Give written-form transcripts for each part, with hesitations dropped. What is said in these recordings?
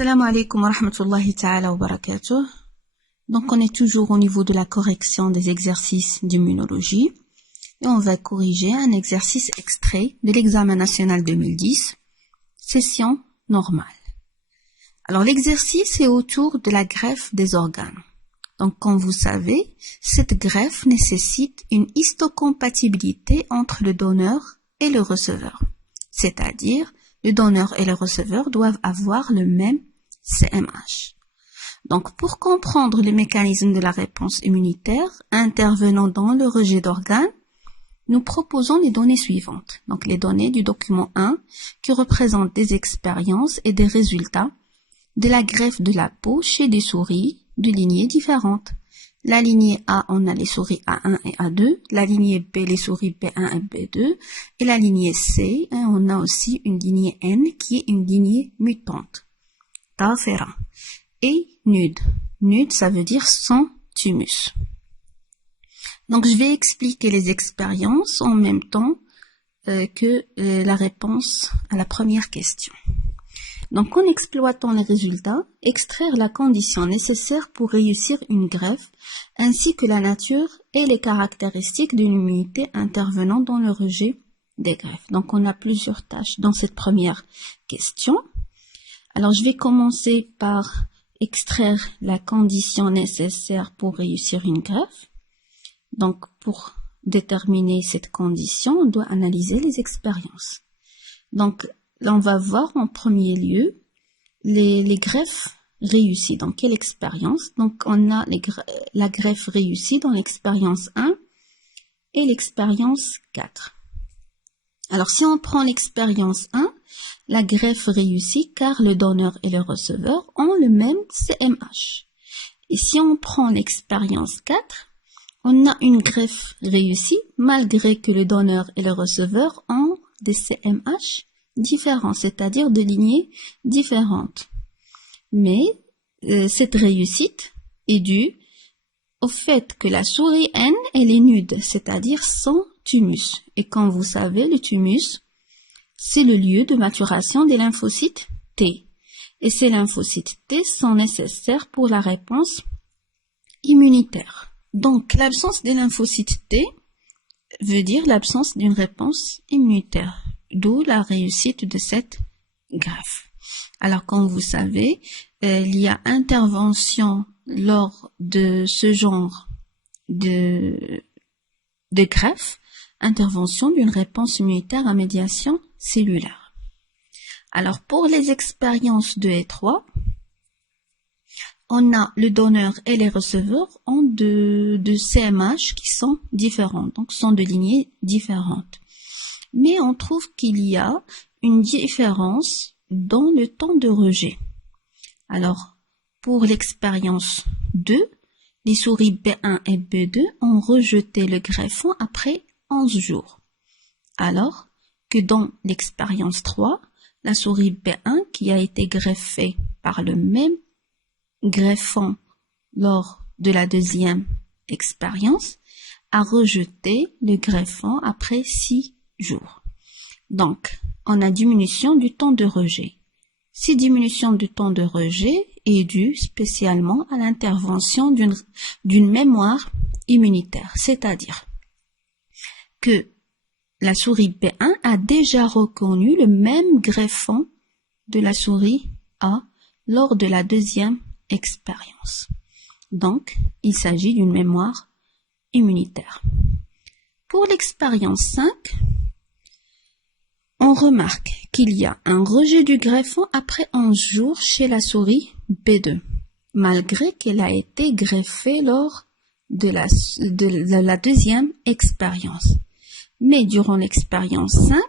Assalamu alaikum wa rahmatullahi ta'ala wa barakatuh. Donc on est toujours au niveau de la correction des exercices d'immunologie et on va corriger un exercice extrait de l'examen national 2010, session normale. Alors l'exercice est autour de la greffe des organes. Donc comme vous savez, cette greffe nécessite une histocompatibilité entre le donneur et le receveur, c'est-à-dire le donneur et le receveur doivent avoir le même CMH. Donc, pour comprendre les mécanismes de la réponse immunitaire intervenant dans le rejet d'organes, nous proposons les données suivantes. Donc, les données du document 1 qui représentent des expériences et des résultats de la greffe de la peau chez des souris de lignées différentes. La lignée A, on a les souris A1 et A2, la lignée B, les souris B1 et B2, et la lignée C, on a aussi une lignée N qui est une lignée mutante. Tafera. Et nude. Nude, ça veut dire sans thymus. Donc, je vais expliquer les expériences en même temps que la réponse à la première question. Donc, en exploitant les résultats, extraire la condition nécessaire pour réussir une greffe, ainsi que la nature et les caractéristiques d'une immunité intervenant dans le rejet des greffes. Donc, on a plusieurs tâches dans cette première question. Alors, je vais commencer par extraire la condition nécessaire pour réussir une greffe. Donc, pour déterminer cette condition, on doit analyser les expériences. Donc, là, on va voir en premier lieu les greffes réussies. Dans quelle expérience? Donc, on a la greffe réussie dans l'expérience 1 et l'expérience 4. Alors, si on prend l'expérience 1, la greffe réussit car le donneur et le receveur ont le même CMH. Et si on prend l'expérience 4, on a une greffe réussie malgré que le donneur et le receveur ont des CMH différents, c'est-à-dire de lignées différentes. Mais cette réussite est due au fait que la souris N, elle est nude, c'est-à-dire sans thymus. Et comme vous savez, le thymus, c'est le lieu de maturation des lymphocytes T. Et ces lymphocytes T sont nécessaires pour la réponse immunitaire. Donc, l'absence des lymphocytes T veut dire l'absence d'une réponse immunitaire, d'où la réussite de cette greffe. Alors, comme vous savez, il y a intervention lors de ce genre de greffe, intervention d'une réponse immunitaire à médiation cellulaire. Alors, pour les expériences 2 et 3, on a le donneur et les receveurs ont de CMH qui sont différents, donc sont de lignées différentes. Mais on trouve qu'il y a une différence dans le temps de rejet. Alors, pour l'expérience 2, les souris B1 et B2 ont rejeté le greffon après 11 jours. Alors que dans l'expérience 3, la souris B1 qui a été greffée par le même greffon lors de la deuxième expérience a rejeté le greffon après 6 jours. Donc, on a diminution du temps de rejet. Cette diminution du temps de rejet est due spécialement à l'intervention d'une mémoire immunitaire, c'est-à-dire que la souris B1 a déjà reconnu le même greffon de la souris A lors de la deuxième expérience. Donc, il s'agit d'une mémoire immunitaire. Pour l'expérience 5, on remarque qu'il y a un rejet du greffon après 11 jours chez la souris B2, malgré qu'elle a été greffée lors de la deuxième expérience. Mais durant l'expérience 5,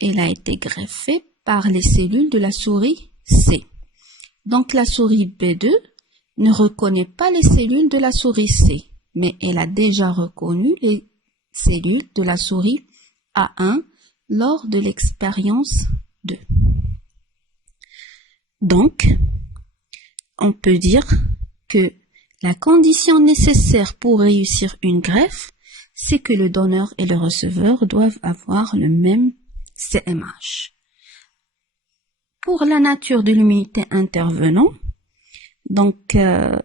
elle a été greffée par les cellules de la souris C. Donc la souris B2 ne reconnaît pas les cellules de la souris C, mais elle a déjà reconnu les cellules de la souris A1 lors de l'expérience 2. Donc, on peut dire que la condition nécessaire pour réussir une greffe, c'est que le donneur et le receveur doivent avoir le même CMH. pour la nature de l'immunité intervenant, donc la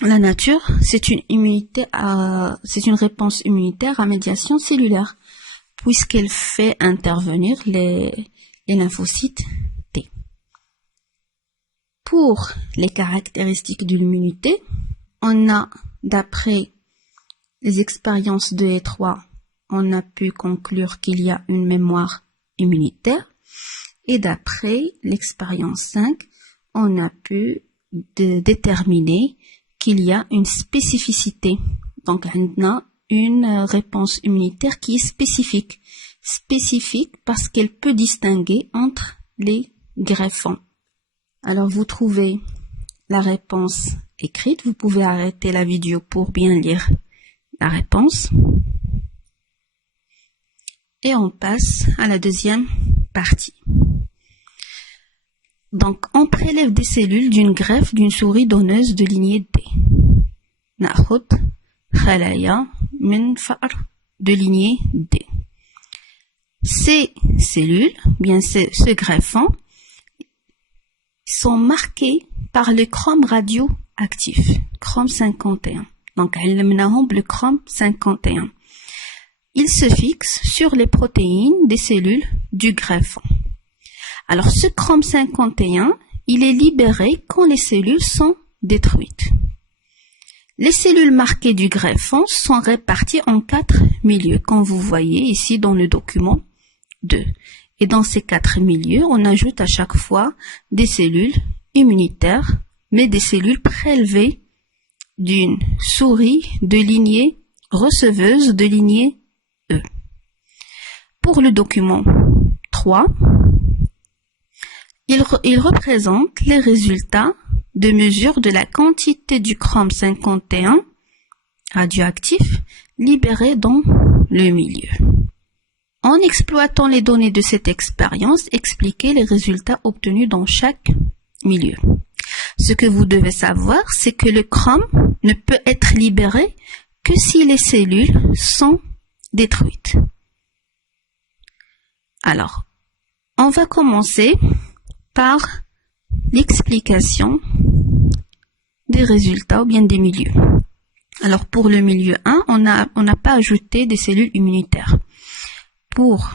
nature, c'est une réponse immunitaire à médiation cellulaire, puisqu'elle fait intervenir les lymphocytes T. Pour les caractéristiques de l'immunité, on a, d'après les expériences 2 et 3, on a pu conclure qu'il y a une mémoire immunitaire. Et d'après l'expérience 5, on a pu déterminer qu'il y a une spécificité. Donc, on a une réponse immunitaire qui est spécifique. Spécifique parce qu'elle peut distinguer entre les greffons. Alors, vous trouvez la réponse écrite. Vous pouvez arrêter la vidéo pour bien lire la réponse. Et on passe à la deuxième partie. Donc, on prélève des cellules d'une greffe d'une souris donneuse de lignée D. نأخذ خلايا من فأر de lignée D. Ces cellules, bien ce greffon, sont marquées par le chrome radioactif, chrome 51. Donc, le chrome 51. Il se fixe sur les protéines des cellules du greffon. Alors, ce chrome 51, il est libéré quand les cellules sont détruites. Les cellules marquées du greffon sont réparties en 4 milieux, comme vous voyez ici dans le document 2. Et dans ces 4 milieux, on ajoute à chaque fois des cellules immunitaires, mais des cellules prélevées d'une souris de lignée receveuse de lignée E. Pour le document 3, il représente les résultats de mesure de la quantité du chrome 51 radioactif libéré dans le milieu. En exploitant les données de cette expérience, expliquez les résultats obtenus dans chaque milieu. Ce que vous devez savoir, c'est que le chrome ne peut être libéré que si les cellules sont détruites. Alors, on va commencer par l'explication des résultats ou bien des milieux. Alors, pour le milieu 1, on n'a pas ajouté des cellules immunitaires. Pour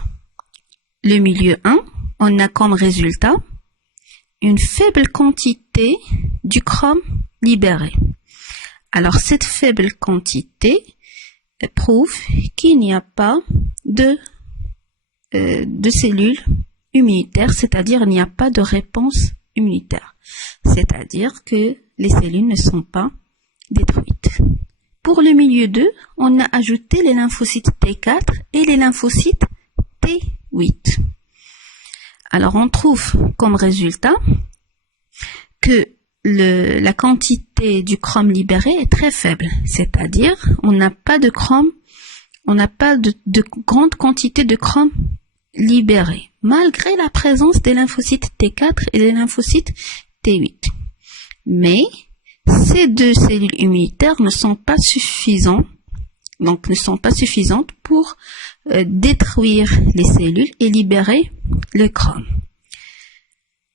le milieu 1, on a comme résultat une faible quantité du chrome libéré. Alors, cette faible quantité prouve qu'il n'y a pas de cellules immunitaires, c'est-à-dire il n'y a pas de réponse immunitaire. C'est-à-dire que les cellules ne sont pas détruites. Pour le milieu 2, on a ajouté les lymphocytes T4 et les lymphocytes T8. Alors, on trouve comme résultat que la quantité du chrome libéré est très faible. C'est-à-dire, on n'a pas de chrome, on n'a pas de grande quantité de chrome libéré, malgré la présence des lymphocytes T4 et des lymphocytes T8. Mais, ces deux cellules immunitaires ne sont pas suffisantes pour détruire les cellules et libérer le chrome.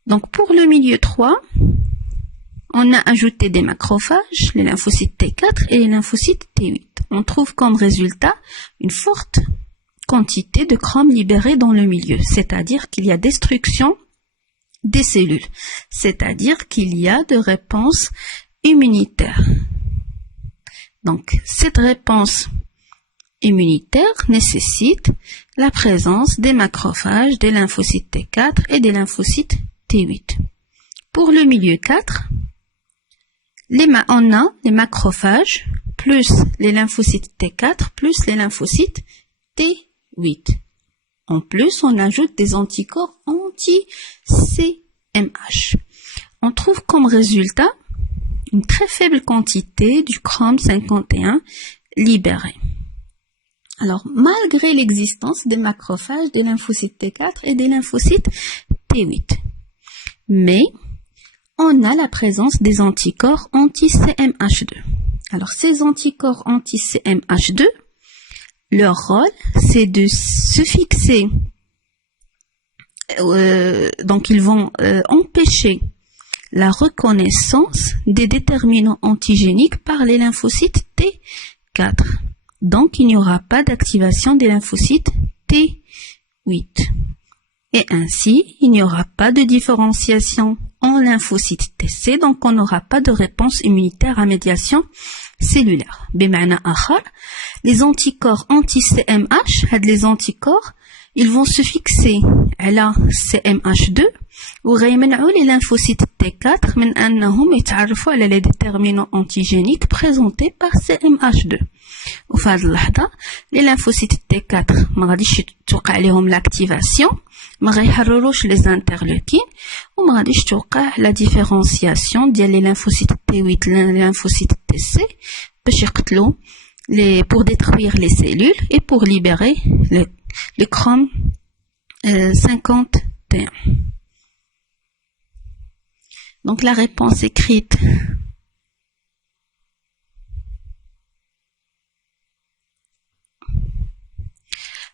Donc, pour le milieu 3, on a ajouté des macrophages, les lymphocytes T4 et les lymphocytes T8. On trouve comme résultat une forte quantité de chrome libéré dans le milieu, c'est-à-dire qu'il y a destruction des cellules, c'est-à-dire qu'il y a de réponse immunitaire. Donc, cette réponse immunitaire nécessite la présence des macrophages, des lymphocytes T4 et des lymphocytes T8. Pour le milieu 4, on a les macrophages plus les lymphocytes T4 plus les lymphocytes T8. En plus, on ajoute des anticorps anti-CMH. On trouve comme résultat une très faible quantité du chrome 51 libéré. Alors, malgré l'existence des macrophages, des lymphocytes T4 et des lymphocytes T8, mais on a la présence des anticorps anti-CMH2. Alors, ces anticorps anti-CMH2, leur rôle, c'est de se fixer donc ils vont empêcher la reconnaissance des déterminants antigéniques par les lymphocytes T4. Donc il n'y aura pas d'activation des lymphocytes T8. Et ainsi, il n'y aura pas de différenciation en lymphocytes TC, donc on n'aura pas de réponse immunitaire à médiation cellulaire. بمعنى آخر, les anticorps anti-CMH, les anticorps, ils vont se fixer à la CMH2 وغيمنعوا les lymphocytes T4 من أنهم يتعرفوا على les déterminants antigéniques présentés par CMH2. وفي هذه اللحظة les lymphocytes T4 ما غاديش توقع عليهم l'activation, ما غيحرروش les interleukines وما غاديش توقع la différenciation ديال les lymphocytes T8 les lymphocytes TC باش يقتلوا pour détruire les cellules et pour libérer le chrome 51. Donc la réponse écrite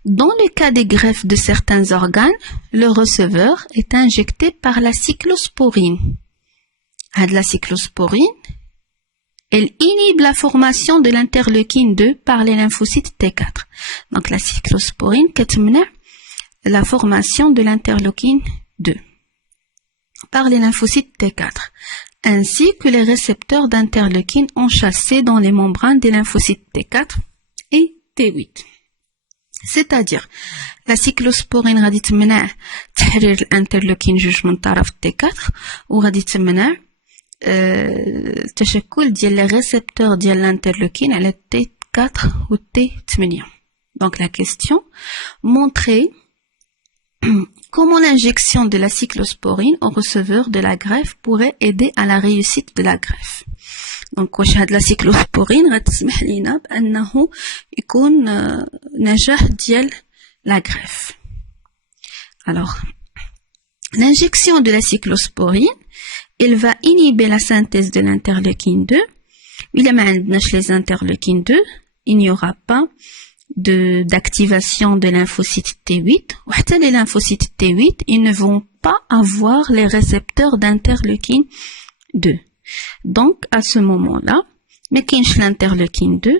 dans le cas des greffes de certains organes, le receveur est injecté par la cyclosporine. La cyclosporine, elle inhibe la formation de l'interleukine 2 par les lymphocytes T4. Donc la cyclosporine كتمنع la formation de l'interleukine 2 par les lymphocytes T4, ainsi que les récepteurs d'interleukine enchâssés dans les membranes des lymphocytes T4 et T8. C'est-à-dire, la cyclosporine غادي تمنع تحرير الانترلوكين 2 من طرف T4 وغادي تمنع التشكل ديال les récepteurs ديال l'interleukine على T4 ou T8. Donc la question, montrer comment l'injection de la cyclosporine au receveur de la greffe pourrait aider à la réussite de la greffe. Donc واش هاد la cyclosporine غتسمح لينا بأنه يكون نجاح ديال la greffe. Alors, l'injection de la cyclosporine, elle va inhiber la synthèse de l'interleukine 2. إلا ما عندناش les interleukines 2, il n'y aura pas d'activation de lymphocytes T8. Ou حتى les lymphocytes T8, ils ne vont pas avoir les récepteurs d'interleukine 2. Donc, à ce moment-là, mais qu'inch l'interleukine 2,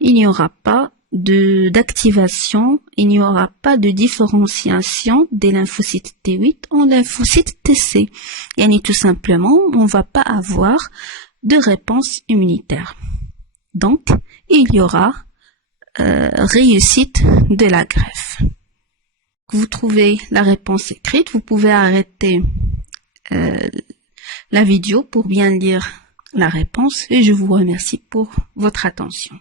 il n'y aura pas d'activation, il n'y aura pas de différenciation des lymphocytes T8 en lymphocytes TC. Et tout simplement, on ne va pas avoir de réponse immunitaire. Donc, il y aura réussite de la greffe. Vous trouvez la réponse écrite, vous pouvez arrêter la vidéo pour bien lire la réponse et je vous remercie pour votre attention.